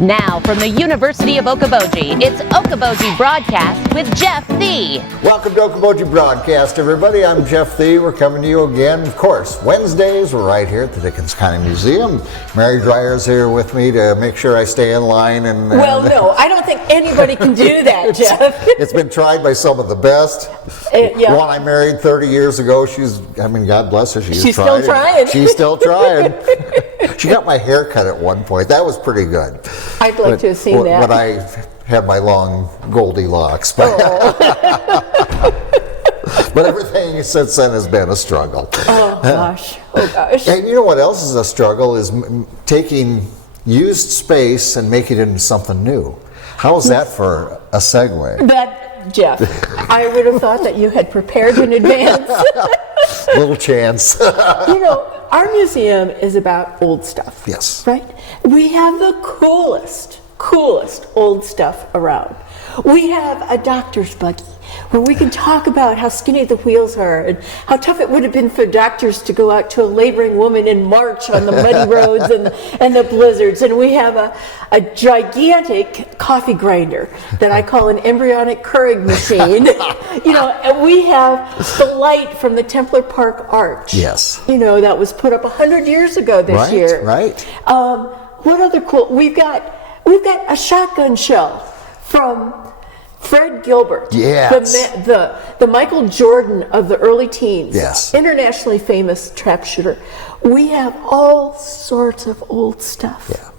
Now, from the University of Okoboji, it's Okoboji Broadcast with Jeff Thee. Welcome to Okoboji Broadcast, everybody. I'm Jeff Thee. We're coming to you again, of course, Wednesdays. We're right here at the Dickens County Museum. Mary Dreier's here with me to make sure I stay in line. Well, no, I don't think anybody can do that, Jeff. It's been tried by some of the best. Yeah. One I married 30 years ago, God bless her, she's still trying. She's still trying. She got my hair cut at one point. That was pretty good. I'd like to have seen that. When I had my long Goldilocks. But everything since then has been a struggle. Oh, gosh. Oh, gosh. And you know what else is a struggle is taking used space and making it into something new. How is that for a segue? Jeff, I would have thought that you had prepared in advance. Little chance. You know, our museum is about old stuff. Yes. Right? We have the coolest old stuff around. We have a doctor's buggy where we can talk about how skinny the wheels are and how tough it would have been for doctors to go out to a laboring woman in March on the muddy roads and the blizzards. And we have a gigantic coffee grinder that I call an embryonic Keurig machine. You know, and we have the light from the Templar Park Arch. Yes. You know, that was put up 100 years ago this year. Right. What other cool? We've got a shotgun shell from Fred Gilbert, yes. the Michael Jordan of the early teens, yes. Internationally famous trap shooter. We have all sorts of old stuff. Yeah.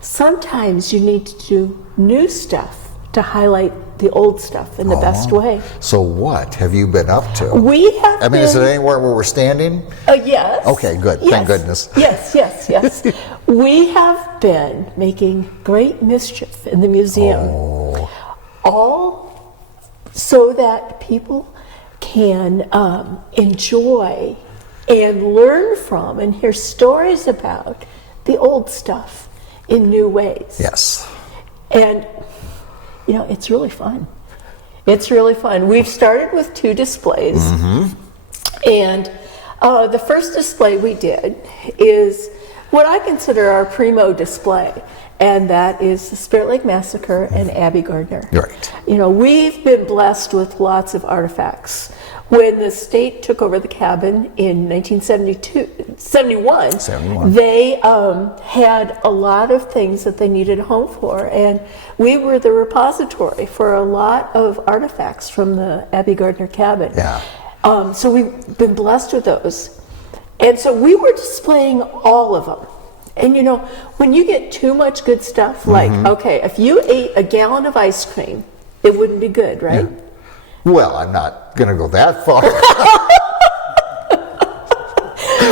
Sometimes you need to do new stuff to highlight the old stuff in the best way. So what have you been up to? We have I mean, is it anywhere where we're standing? Yes. Okay, good. Yes. Thank goodness. Yes. We have been making great mischief in the museum. All so that people can enjoy and learn from and hear stories about the old stuff in new ways. Yes. And, you know, it's really fun. It's really fun. We've started with 2 displays. Mm-hmm. And the first display we did is what I consider our primo display. And that is the Spirit Lake Massacre and Abby Gardner. Right. You know, we've been blessed with lots of artifacts. When the state took over the cabin in 1971, they had a lot of things that they needed a home for, and we were the repository for a lot of artifacts from the Abby Gardner cabin. Yeah. So we've been blessed with those. And so we were displaying all of them. And you know, when you get too much good stuff, like, okay, if you ate a gallon of ice cream, it wouldn't be good, right? Yeah. Well, I'm not going to go that far.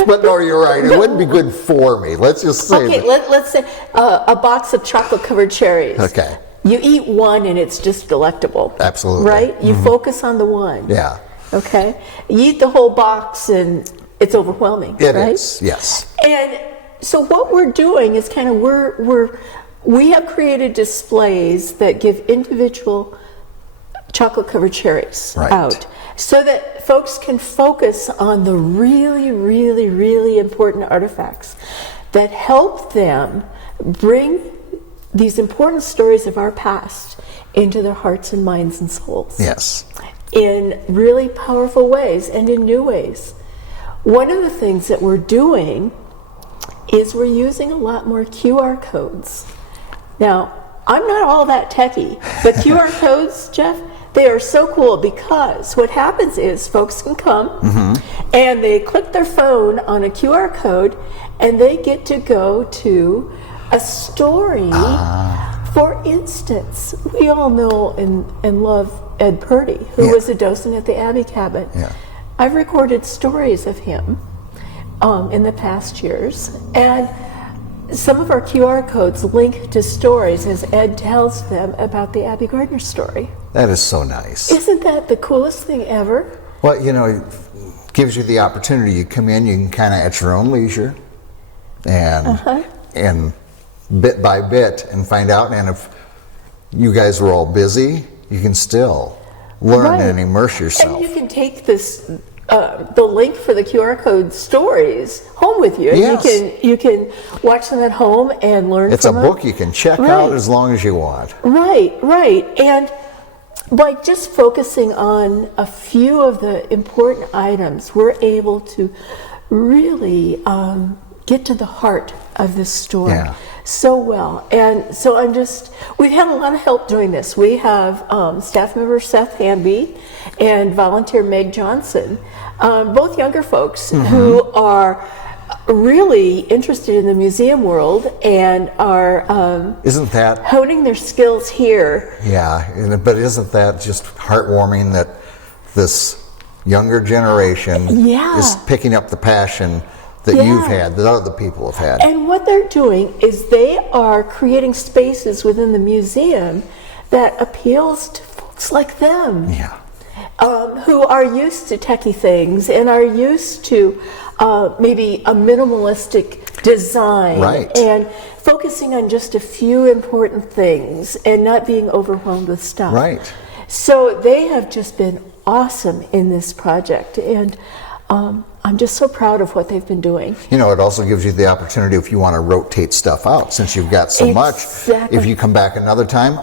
But no, you're right. It wouldn't be good for me. Let's just say okay, let's say a box of chocolate-covered cherries. Okay. You eat one and it's just delectable. Absolutely. Right? You focus on the one. Yeah. Okay? You eat the whole box and it's overwhelming, It right? is, yes. And so what we're doing is kind of we have created displays that give individual chocolate-covered cherries out so that folks can focus on the really, really, really important artifacts that help them bring these important stories of our past into their hearts and minds and souls. Yes. In really powerful ways and in new ways. One of the things that we're doing is we're using a lot more QR codes. Now, I'm not all that techie, but QR codes, Jeff, they are so cool because what happens is folks can come and they click their phone on a QR code and they get to go to a story. For instance, we all know and love Ed Purdy, who was a docent at the Abbey Cabin. Yeah. I've recorded stories of him in the past years, and some of our QR codes link to stories as Ed tells them about the Abby Gardner story. That is so nice. Isn't that the coolest thing ever? Well, you know, it gives you the opportunity. You come in, you can kind of at your own leisure and bit by bit and find out. And if you guys were all busy, you can still learn and immerse yourself. And you can take this the link for the QR code stories home with you. Yes. You can watch them at home and learn It's a from them. book you can check out as long as you want. Right. And by just focusing on a few of the important items, we're able to really get to the heart of this story so well. And so we've had a lot of help doing this. We have staff member Seth Hanby and volunteer Meg Johnson, both younger folks who are really interested in the museum world and are Isn't that honing their skills here. Yeah, but isn't that just heartwarming that this younger generation is picking up the passion that you've had, that other people have had? And what they're doing is they are creating spaces within the museum that appeals to folks like them. Yeah. Who are used to techie things and are used to maybe a minimalistic design and focusing on just a few important things and not being overwhelmed with stuff. Right. So they have just been awesome in this project, and I'm just so proud of what they've been doing. You know, it also gives you the opportunity if you want to rotate stuff out, since you've got so much. If you come back another time,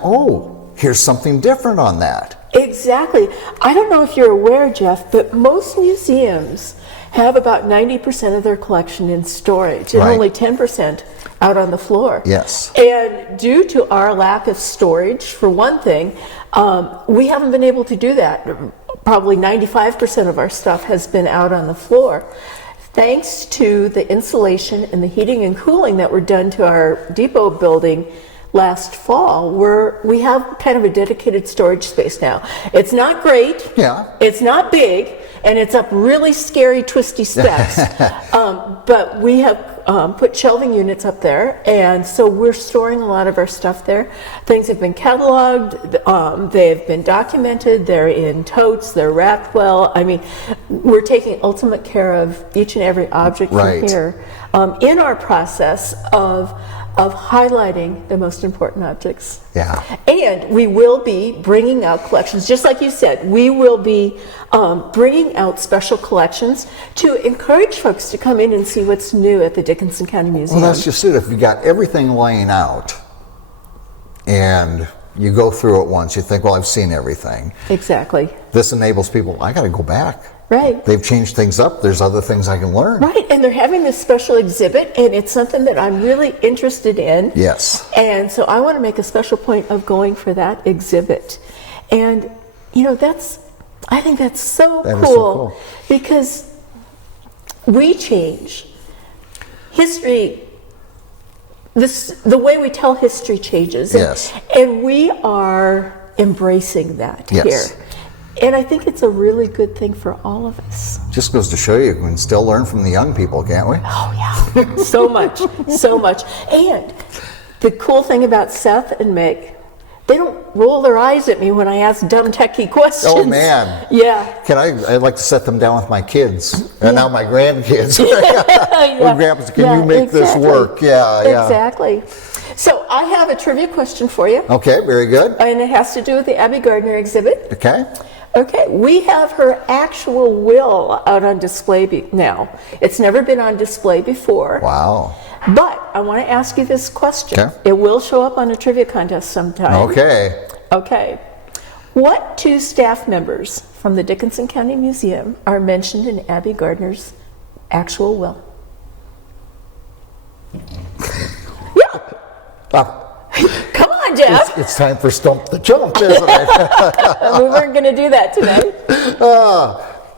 here's something different on that. Exactly. I don't know if you're aware, Jeff, but most museums have about 90% of their collection in storage and only 10% out on the floor. Yes. And due to our lack of storage, for one thing, we haven't been able to do that. Probably 95% of our stuff has been out on the floor. Thanks to the insulation and the heating and cooling that were done to our depot building last fall, we have kind of a dedicated storage space now. It's not great. Yeah. It's not big, and it's up really scary, twisty steps. But we have put shelving units up there, and so we're storing a lot of our stuff there. Things have been cataloged, they've been documented, they're in totes, they're wrapped well. I mean, we're taking ultimate care of each and every object from here in our process of highlighting the most important objects. Yeah. And we will be bringing out collections, just like you said, we will be bringing out special collections to encourage folks to come in and see what's new at the Dickinson County Museum. Well, that's just it. If you got everything laying out and you go through it once, you think, well, I've seen everything. Exactly. This enables people, I got to go back. Right. They've changed things up. There's other things I can learn. Right, and they're having this special exhibit, and it's something that I'm really interested in. Yes. And so I want to make a special point of going for that exhibit. And, you know, I think that's so cool because we change. History, the way we tell history changes. Yes. And we are embracing that here. And I think it's a really good thing for all of us. Just goes to show you, we can still learn from the young people, can't we? Oh, yeah. So much. And the cool thing about Seth and Meg, they don't roll their eyes at me when I ask dumb techie questions. Oh, man. Yeah. I'd like to set them down with my kids, and now my grandkids. Grandpas, can you make this work? Yeah. Exactly. So I have a trivia question for you. Okay, very good. And it has to do with the Abby Gardner exhibit. Okay, we have her actual will out on display now. It's never been on display before. Wow. But I want to ask you this question. Okay. It will show up on a trivia contest sometime. Okay. What two staff members from the Dickinson County Museum are mentioned in Abby Gardner's actual will? Come on, Jeff. It's time for Stump the Chump, isn't it? We weren't going to do that today.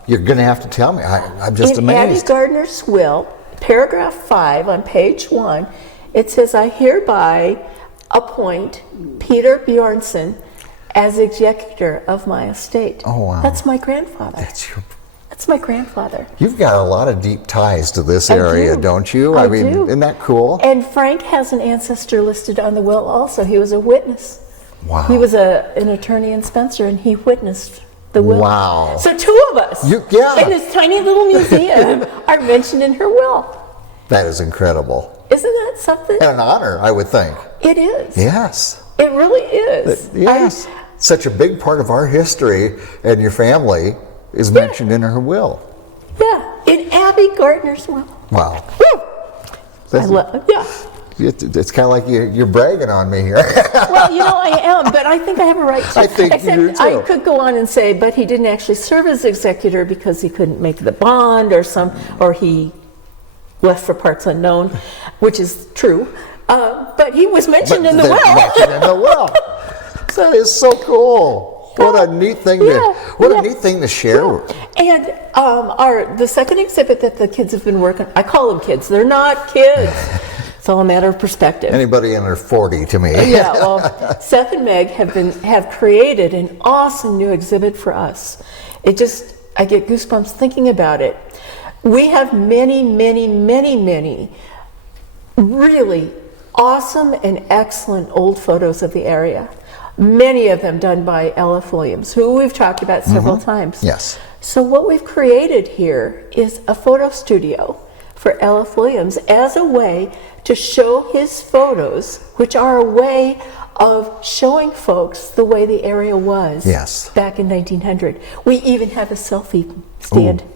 You're going to have to tell me. I'm just in Abby amazed. Gardner's will, paragraph 5 on page 1, it says, I hereby appoint Peter Bjornson as executor of my estate. Oh, wow. That's my grandfather. That's my grandfather. You've got a lot of deep ties to this area, don't you? I mean, do. Isn't that cool? And Frank has an ancestor listed on the will also. He was a witness. Wow. He was an attorney in Spencer, and he witnessed the will. Wow. So two of us in this tiny little museum are mentioned in her will. That is incredible. Isn't that something? And an honor, I would think. It is. Yes. It really is. Yes. Such a big part of our history, and your family is mentioned in her will. Yeah, in Abby Gardner's will. Wow. Woo! That's- Yeah. It's kind of like you're bragging on me here. Well, I am, but I think I have a right to. I think you do, too. I could go on and say, but he didn't actually serve as executor because he couldn't make the bond, or he left for parts unknown, which is true. But he was mentioned in the will. Mentioned in the will. That is so cool. What a neat thing a neat thing to share. Yeah. And the second exhibit that the kids have been working, I call them kids. They're not kids. It's all a matter of perspective. Anybody under 40 to me. Yeah, well, Seth and Meg have created an awesome new exhibit for us. I get goosebumps thinking about it. We have many, many, many, many really awesome and excellent old photos of the area. Many of them done by L.F. Williams, who we've talked about several times. Yes. So what we've created here is a photo studio for L.F. Williams as a way to show his photos, which are a way of showing folks the way the area was back in 1900. We even have a selfie stand. Ooh.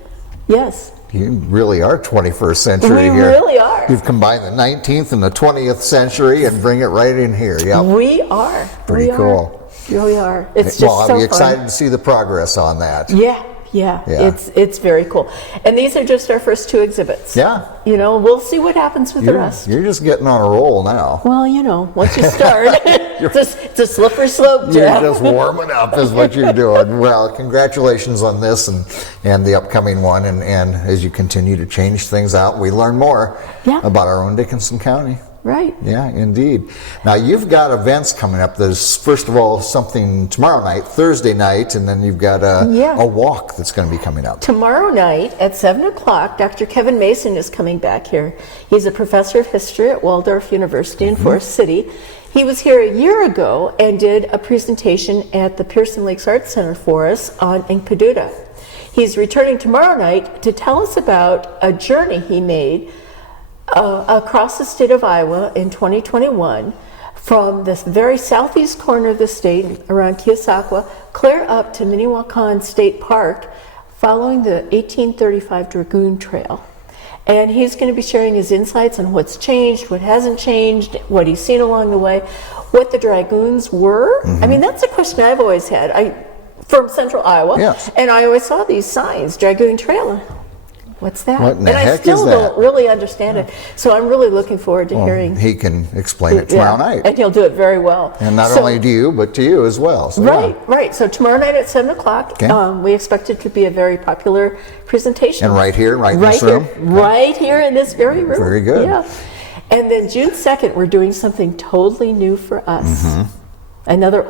Yes. You really are 21st century we here. We really are. You've combined the 19th and the 20th century and bring it right in here. Yep. We are. Pretty cool. We are. It's just I'll be so excited fun. to see the progress on that. Yeah. It's very cool. And these are just our first two exhibits. Yeah. We'll see what happens with the rest. You're just getting on a roll now. Well, once you start, it's a slippery slope, Jeff. You're just warming up is what you're doing. Well, congratulations on this and the upcoming one. And as you continue to change things out, we learn more about our own Dickinson County. Right. Yeah, indeed. Now, you've got events coming up. There's, first of all, something tomorrow night, Thursday night, and then you've got a walk that's going to be coming up. Tomorrow night at 7 o'clock, Dr. Kevin Mason is coming back here. He's a professor of history at Waldorf University in Forest City. He was here a year ago and did a presentation at the Pearson Lakes Arts Center for us on Encaduta. He's returning tomorrow night to tell us about a journey he made across the state of Iowa in 2021 from this very southeast corner of the state around Keosauqua clear up to Minnewacan State Park following the 1835 Dragoon Trail. And he's going to be sharing his insights on what's changed, what hasn't changed, what he's seen along the way, what the Dragoons were. I mean, that's a question I've always had. From central Iowa, and I always saw these signs, Dragoon Trail. What's that? What in the and heck I still is that? don't really understand it. So I'm really looking forward to hearing. He can explain it tomorrow night. And he'll do it very well. And not only to you, but to you as well. So right. So tomorrow night at 7 o'clock, we expect it to be a very popular presentation. And right here, in this room? Right here in this very room. Very good. Yeah. And then June 2nd, we're doing something totally new for us. Another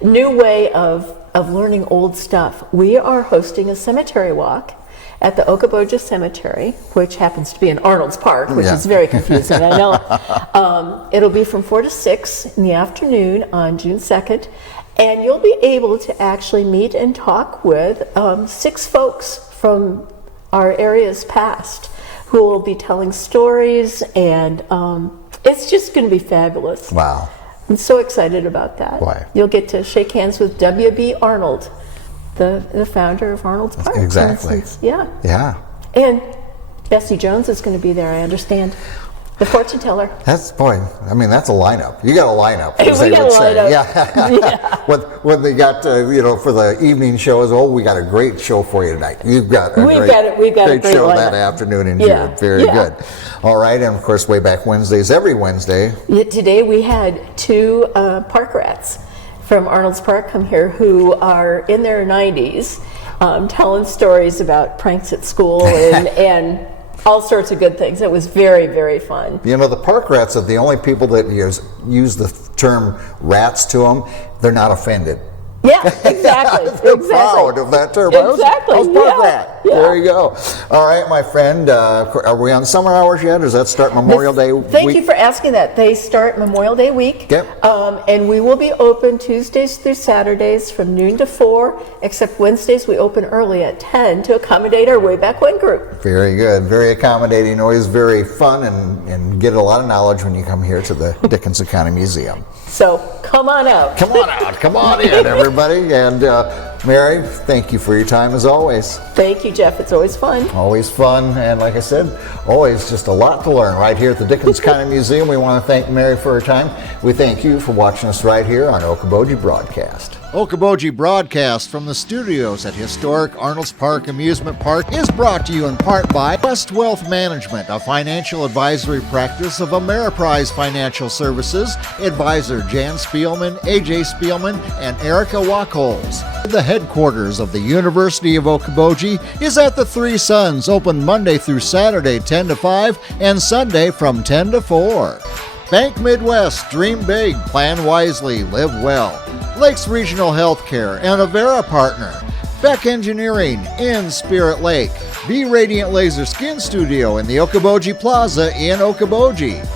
new way of learning old stuff. We are hosting a cemetery walk at the Okoboji Cemetery, which happens to be in Arnold's Park, which is very confusing, I know. It'll be from 4 to 6 in the afternoon on June 2nd, and you'll be able to actually meet and talk with 6 folks from our area's past who will be telling stories, and it's just going to be fabulous. Wow. I'm so excited about that. Why? You'll get to shake hands with W.B. Arnold, the founder of Arnold's Park. Exactly. Yeah. And Bessie Jones is going to be there, I understand. The fortune teller. That's a lineup. You got a lineup, as we they got would a say. lineup. Yeah. When they got, for the evening shows, we got a great show for you tonight. You've got a great show lineup that afternoon in June. Very good. All right, and of course, way back Wednesdays, every Wednesday. Yeah, today we had 2 park rats from Arnold's Park come here who are in their 90s, telling stories about pranks at school and all sorts of good things. It was very, very fun. The park rats are the only people that use the term rats to them. They're not offended. Yeah, exactly. They're proud of that term. Exactly. I was park rat. Yeah. There you go. All right, my friend. Are we on summer hours yet? Or does that start Memorial Day week? Thank you for asking that. They start Memorial Day week. Yep. And we will be open Tuesdays through Saturdays from noon to 4, except Wednesdays we open early at 10 to accommodate our Way Back When group. Very good. Very accommodating. Always very fun and get a lot of knowledge when you come here to the Dickinson County Museum. So come on out. Come on out. Come on in, everybody. And Mary, thank you for your time as always. Thank you, Jeff. It's always fun. Always fun, and like I said, always just a lot to learn right here at the Dickens County Museum. We want to thank Mary for her time. We thank you for watching us right here on Okoboji Broadcast. Okoboji Broadcast from the studios at historic Arnold's Park Amusement Park is brought to you in part by West Wealth Management, a financial advisory practice of Ameriprise Financial Services. Advisor Jan Spielman, AJ Spielman, and Erica Wachholz. The headquarters of the University of Okoboji is at the Three Sons, open Monday through Saturday 10 to 5 and Sunday from 10 to 4. Bank Midwest, dream big, plan wisely, live well. Lakes Regional Healthcare and Avera Partner. Beck Engineering in Spirit Lake. Be Radiant Laser Skin Studio in the Okoboji Plaza in Okoboji.